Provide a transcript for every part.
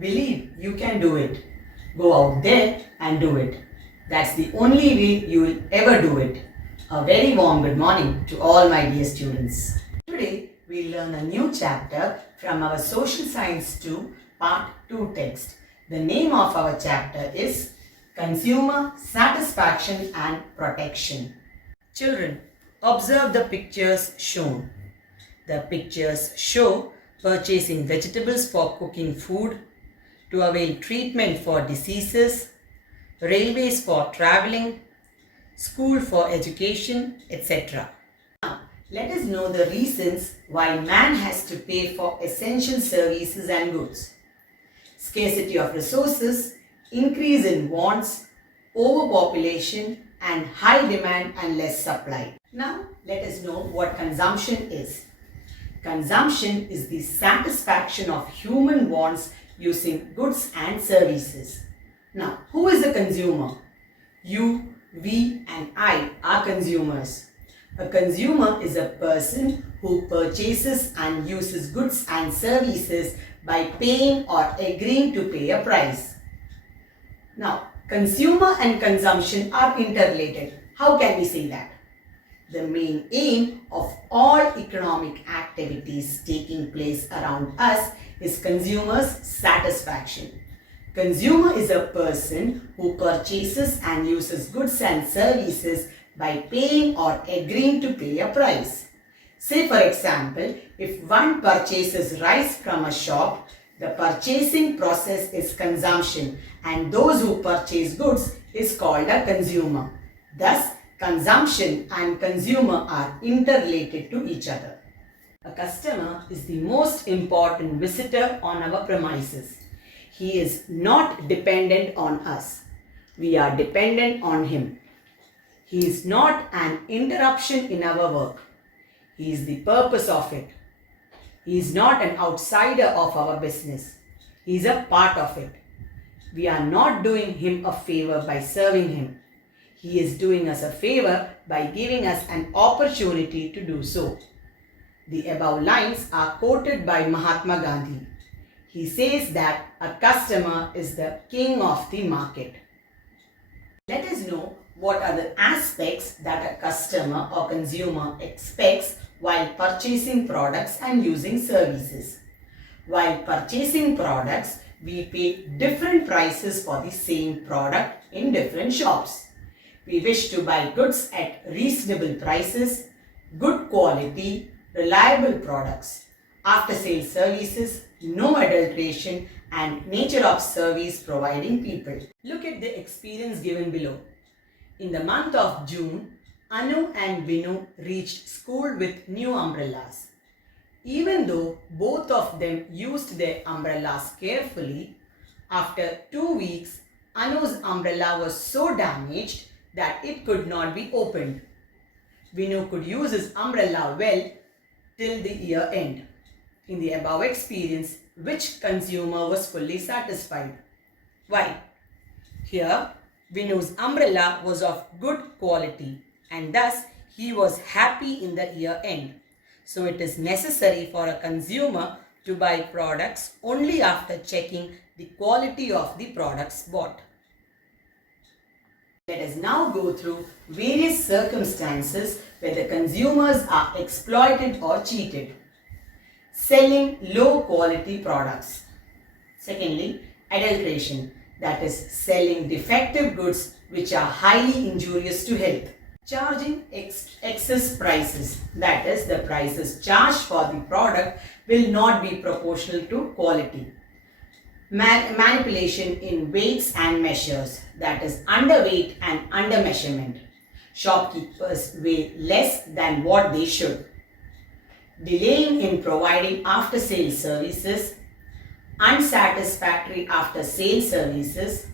Believe you can do it. Go out there and do it. That's the only way you will ever do it. A very warm good morning to all my dear students. Today we learn a new chapter from our Social Science 2 Part 2 text. The name of our chapter is Consumer Satisfaction and Protection. Children, observe the pictures shown. The pictures show purchasing vegetables for cooking food, to avail treatment for diseases, railways for travelling, school for education, etc. Now, let us know the reasons why man has to pay for essential services and goods. Scarcity of resources, increase in wants, overpopulation, and high demand and less supply. Now, let us know what consumption is. Consumption is the satisfaction of human wants using goods and services. Now, who is a consumer? You, we, and I are consumers. A consumer is a person who purchases and uses goods and services by paying or agreeing to pay a price. Now, consumer and consumption are interrelated. How can we say that? The main aim of all economic activities taking place around us is consumers' satisfaction. Consumer is a person who purchases and uses goods and services by paying or agreeing to pay a price. Say for example, if one purchases rice from a shop, the purchasing process is consumption and those who purchase goods is called a consumer. Thus, consumption and consumer are interrelated to each other. A customer is the most important visitor on our premises. He is not dependent on us. We are dependent on him. He is not an interruption in our work. He is the purpose of it. He is not an outsider of our business. He is a part of it. We are not doing him a favor by serving him. He is doing us a favor by giving us an opportunity to do so. The above lines are quoted by Mahatma Gandhi. He says that a customer is the king of the market. Let us know what are the aspects that a customer or consumer expects while purchasing products and using services. While purchasing products, we pay different prices for the same product in different shops. We wish to buy goods at reasonable prices, good quality, reliable products, after-sale services, no adulteration, and nature of service providing people. Look at the experience given below. In the month of June, Anu and Vinu reached school with new umbrellas. Even though both of them used their umbrellas carefully, after 2 weeks, Anu's umbrella was so damaged that it could not be opened. Vinu could use his umbrella well till the year end. In the above experience, which consumer was fully satisfied? Why? Here, Vinu's umbrella was of good quality and thus he was happy in the year end. So it is necessary for a consumer to buy products only after checking the quality of the products bought. Let us now go through various circumstances where the consumers are exploited or cheated. Selling low quality products. Secondly, adulteration, that is selling defective goods which are highly injurious to health. Charging excess prices, that is the prices charged for the product will not be proportional to quality. Manipulation in weights and measures, that is underweight and undermeasurement. Shopkeepers weigh less than what they should. Delaying in providing after-sale services, unsatisfactory after-sale services,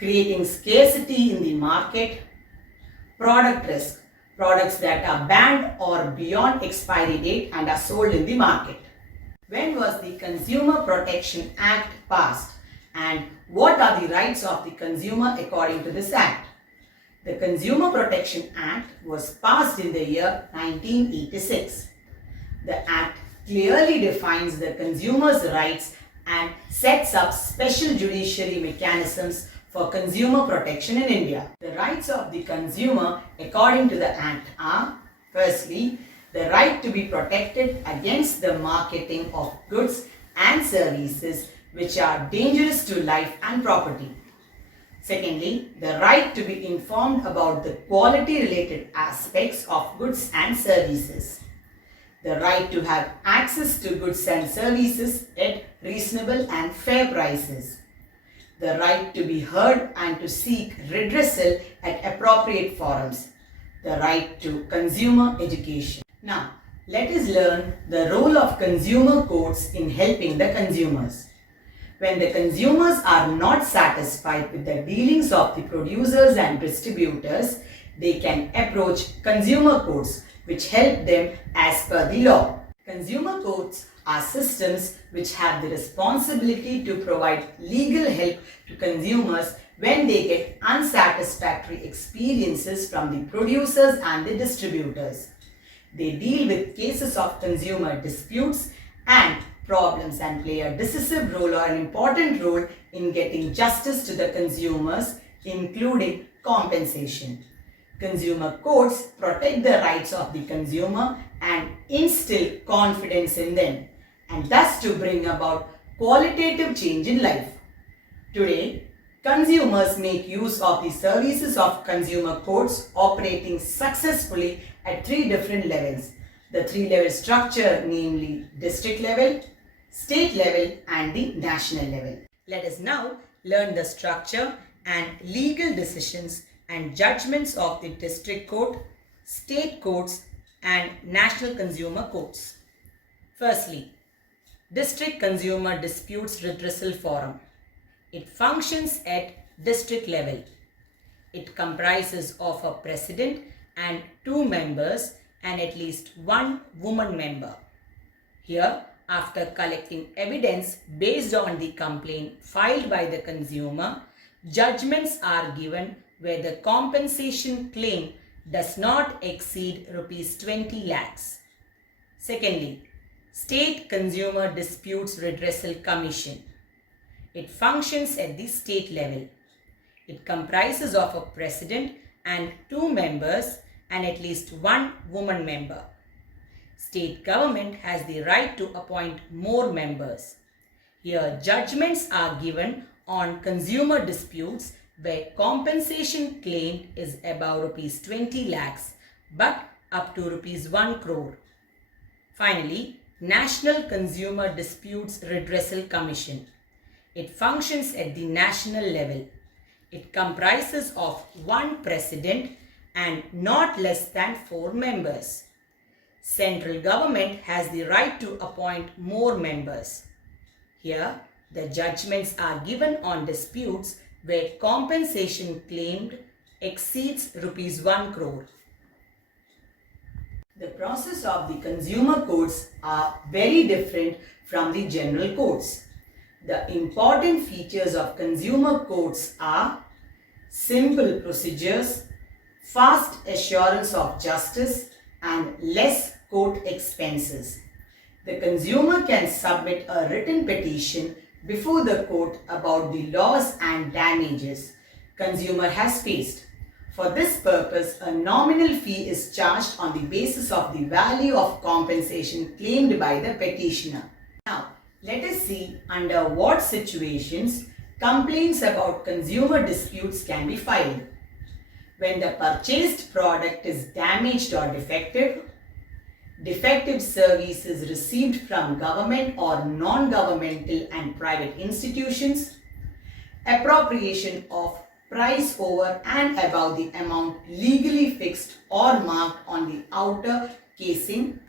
creating scarcity in the market, product risk, products that are banned or beyond expiry date and are sold in the market. When was the Consumer Protection Act passed and what are the rights of the consumer according to this act? The Consumer Protection Act was passed in the year 1986. The Act clearly defines the consumer's rights and sets up special judiciary mechanisms for consumer protection in India. The rights of the consumer according to the Act are: firstly, the right to be protected against the marketing of goods and services which are dangerous to life and property. Secondly, the right to be informed about the quality related aspects of goods and services. The right to have access to goods and services at reasonable and fair prices. The right to be heard and to seek redressal at appropriate forums. The right to consumer education. Now, let us learn the role of consumer courts in helping the consumers. When the consumers are not satisfied with the dealings of the producers and distributors, they can approach consumer courts which help them as per the law. Consumer courts are systems which have the responsibility to provide legal help to consumers when they get unsatisfactory experiences from the producers and the distributors. They deal with cases of consumer disputes and problems and play a decisive role or an important role in getting justice to the consumers, including compensation. Consumer courts protect the rights of the consumer and instill confidence in them, and thus to bring about qualitative change in life. Today, consumers make use of the services of consumer courts operating successfully at three different levels. The three-level structure, namely district level, state level and the national level. Let us now learn the structure and legal decisions and judgments of the district court, state courts and national consumer courts. Firstly, District Consumer Disputes Redressal Forum. It functions at district level. It comprises of a president and 2 members and at least 1 woman member. Here, after collecting evidence based on the complaint filed by the consumer, judgments are given where the compensation claim does not exceed rupees 20 lakhs. Secondly, State Consumer Disputes Redressal Commission. It functions at the state level. It comprises of a president and 2 members and at least 1 woman member. State government has the right to appoint more members. Here, judgments are given on consumer disputes where compensation claimed is above rupees 20 lakhs but up to rupees 1 crore. Finally, National Consumer Disputes Redressal Commission. It functions at the national level. It comprises of 1 president and not less than 4 members. Central government has the right to appoint more members. Here, the judgments are given on disputes where compensation claimed exceeds rupees 1 crore. The process of the consumer courts are very different from the general courts. The important features of consumer courts are simple procedures, fast assurance of justice, and less court expenses. The consumer can submit a written petition before the court about the loss and damages consumer has faced. For this purpose, a nominal fee is charged on the basis of the value of compensation claimed by the petitioner. Now, let us see under what situations complaints about consumer disputes can be filed. When the purchased product is damaged or defective, defective services received from government or non-governmental and private institutions, appropriation of price over and above the amount legally fixed or marked on the outer casing,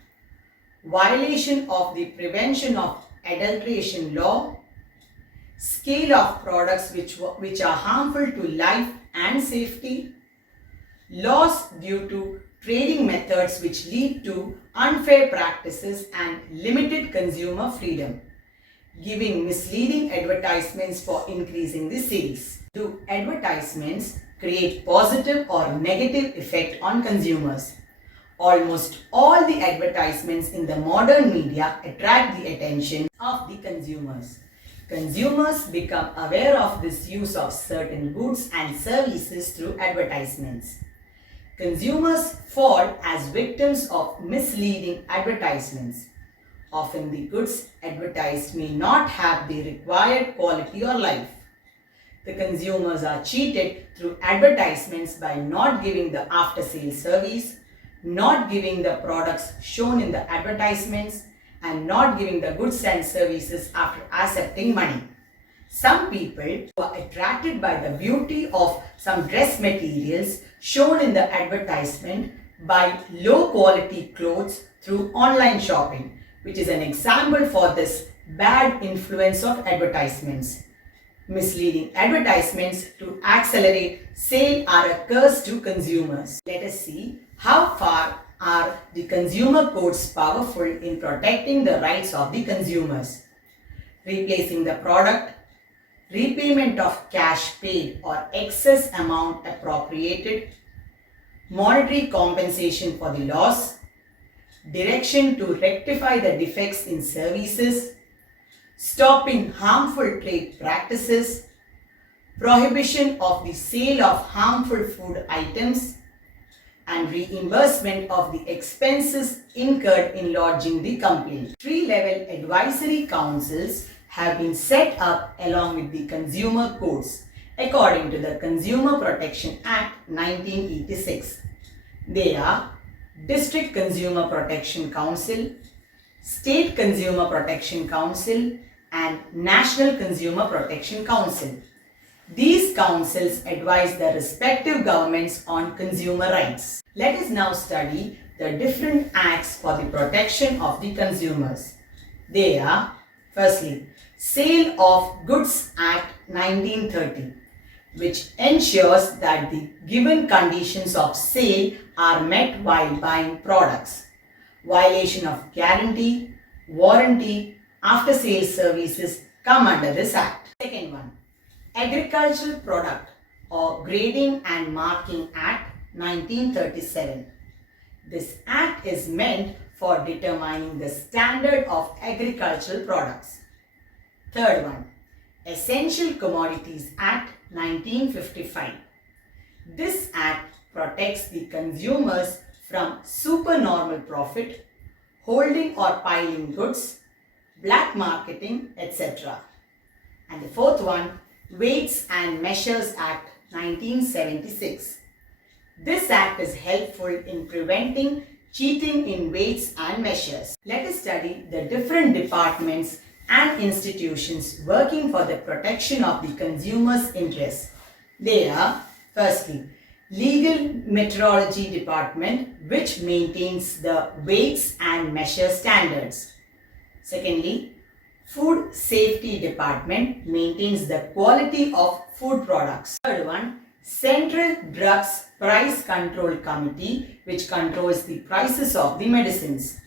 violation of the prevention of adulteration law, scale of products which are harmful to life and safety, loss due to trading methods which lead to unfair practices and limited consumer freedom, giving misleading advertisements for increasing the sales. Do advertisements create positive or negative effect on consumers? Almost all the advertisements in the modern media attract the attention of the consumers. Consumers become aware of this use of certain goods and services through advertisements. Consumers fall as victims of misleading advertisements. Often the goods advertised may not have the required quality or life. The consumers are cheated through advertisements by not giving the after-sale service, not giving the products shown in the advertisements, and not giving the goods and services after accepting money. Some people who are attracted by the beauty of some dress materials shown in the advertisement buy low quality clothes through online shopping, which is an example for this bad influence of advertisements. Misleading advertisements to accelerate sale are a curse to consumers. Let us see how far are the consumer codes powerful in protecting the rights of the consumers. Replacing the product, repayment of cash paid or excess amount appropriated, monetary compensation for the loss, direction to rectify the defects in services, stopping harmful trade practices, prohibition of the sale of harmful food items, and reimbursement of the expenses incurred in lodging the complaint. Three-level advisory councils have been set up along with the consumer codes according to the Consumer Protection Act 1986. They are District Consumer Protection Council, State Consumer Protection Council, and National Consumer Protection Council. These councils advise the respective governments on consumer rights. Let us now study the different acts for the protection of the consumers. They are, firstly, Sale of Goods Act 1930, which ensures that the given conditions of sale are met while buying products. Violation of guarantee, warranty, after-sale services come under this act. Second one, Agricultural Product or Grading and Marking Act 1937. This act is meant for determining the standard of agricultural products. Third one, Essential Commodities Act 1955. This act protects the consumers from supernormal profit, holding or piling goods, black marketing, etc. And the fourth one, Weights and Measures Act 1976. This act is helpful in preventing cheating in weights and measures. Let us study the different departments and institutions working for the protection of the consumer's interests. They are, firstly, Legal Metrology Department, which maintains the weights and measure standards. Secondly, Food Safety Department maintains the quality of food products. Third one, Central Drugs Price Control Committee, which controls the prices of the medicines.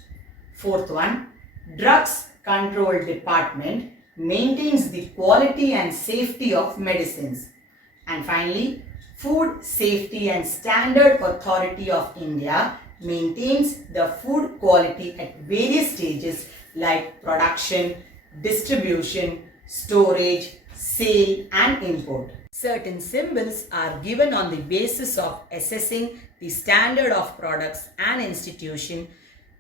Fourth one, Drugs Control Department maintains the quality and safety of medicines. And finally, Food Safety and Standard Authority of India maintains the food quality at various stages like production, distribution, storage, sale and import. Certain symbols are given on the basis of assessing the standard of products and institution,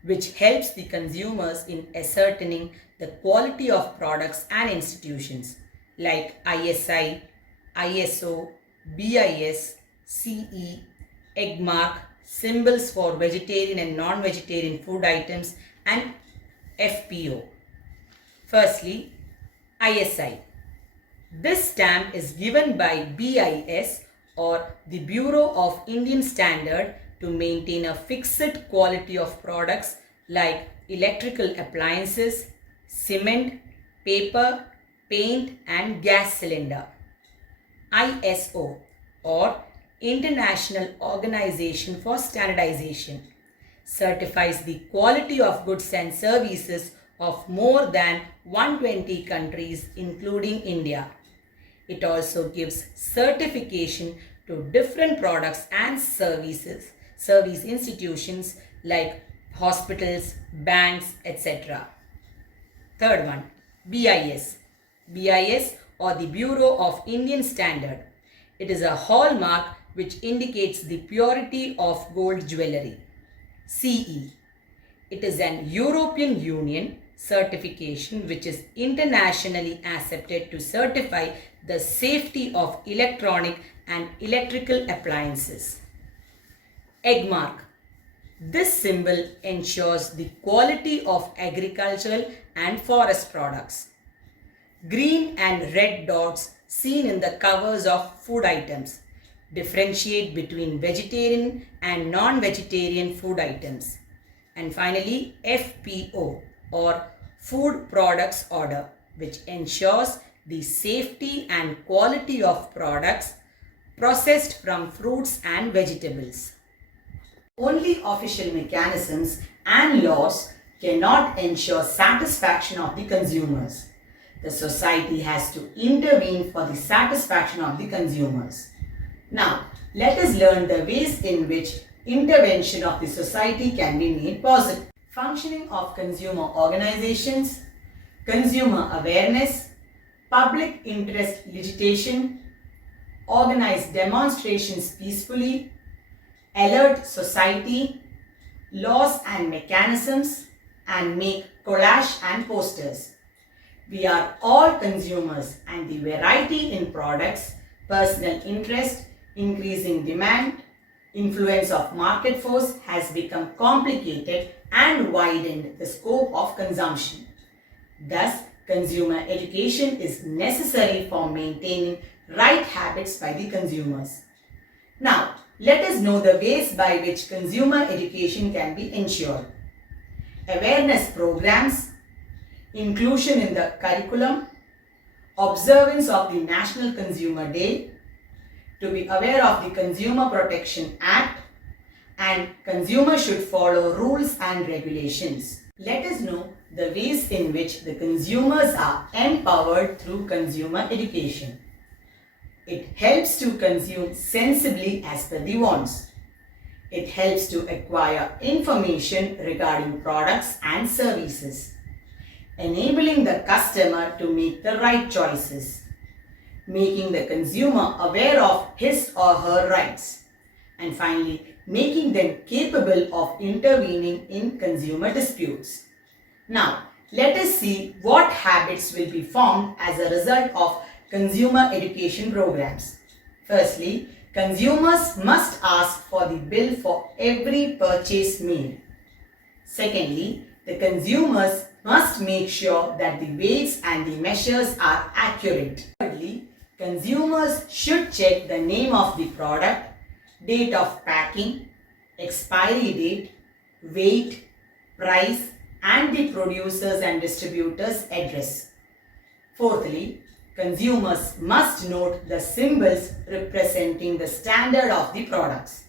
which helps the consumers in ascertaining the quality of products and institutions like ISI, ISO, BIS, CE, Eggmark, symbols for vegetarian and non-vegetarian food items, and FPO. Firstly, ISI. This stamp is given by BIS or the Bureau of Indian Standard to maintain a fixed quality of products like electrical appliances, cement, paper, paint and gas cylinder. ISO or International Organization for Standardization certifies the quality of goods and services of more than 120 countries including India. It also gives certification to different products and service institutions like hospitals, banks, etc. Third one, BIS. BIS or the Bureau of Indian Standard. It is a hallmark which indicates the purity of gold jewellery. CE. It is an European Union certification which is internationally accepted to certify the safety of electronic and electrical appliances. Egg mark. This symbol ensures the quality of agricultural and forest products. Green and red dots seen in the covers of food items differentiate between vegetarian and non-vegetarian food items. And finally, FPO or Food Products Order, which ensures the safety and quality of products processed from fruits and vegetables. Only official mechanisms and laws cannot ensure satisfaction of the consumers. The society has to intervene for the satisfaction of the consumers. Now, let us learn the ways in which intervention of the society can be made possible. Functioning of consumer organizations, consumer awareness, public interest litigation, organize demonstrations peacefully, alert society, laws and mechanisms, and make collage and posters. We are all consumers, and the variety in products, personal interest, increasing demand, influence of market force has become complicated and widened the scope of consumption. Thus, consumer education is necessary for maintaining right habits by the consumers. Now, let us know the ways by which consumer education can be ensured. Awareness programs, inclusion in the curriculum, observance of the National Consumer Day, to be aware of the Consumer Protection Act, and consumers should follow rules and regulations. Let us know the ways in which the consumers are empowered through consumer education. It helps to consume sensibly as per the wants. It helps to acquire information regarding products and services, enabling the customer to make the right choices, making the consumer aware of his or her rights, and finally, making them capable of intervening in consumer disputes. Now, let us see what habits will be formed as a result of consumer education programs. Firstly, consumers must ask for the bill for every purchase made. Secondly, the consumers must make sure that the weights and the measures are accurate. Thirdly, consumers should check the name of the product, date of packing, expiry date, weight, price, and the producer's and distributor's address. Fourthly, consumers must note the symbols representing the standard of the products.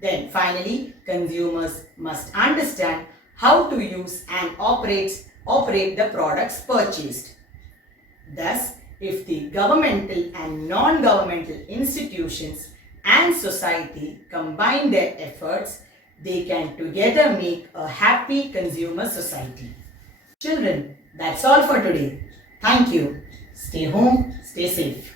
Then finally, consumers must understand how to use and operate the products purchased. Thus, if the governmental and non-governmental institutions and society combine their efforts, they can together make a happy consumer society. Children, that's all for today. Thank you. Stay home, stay safe.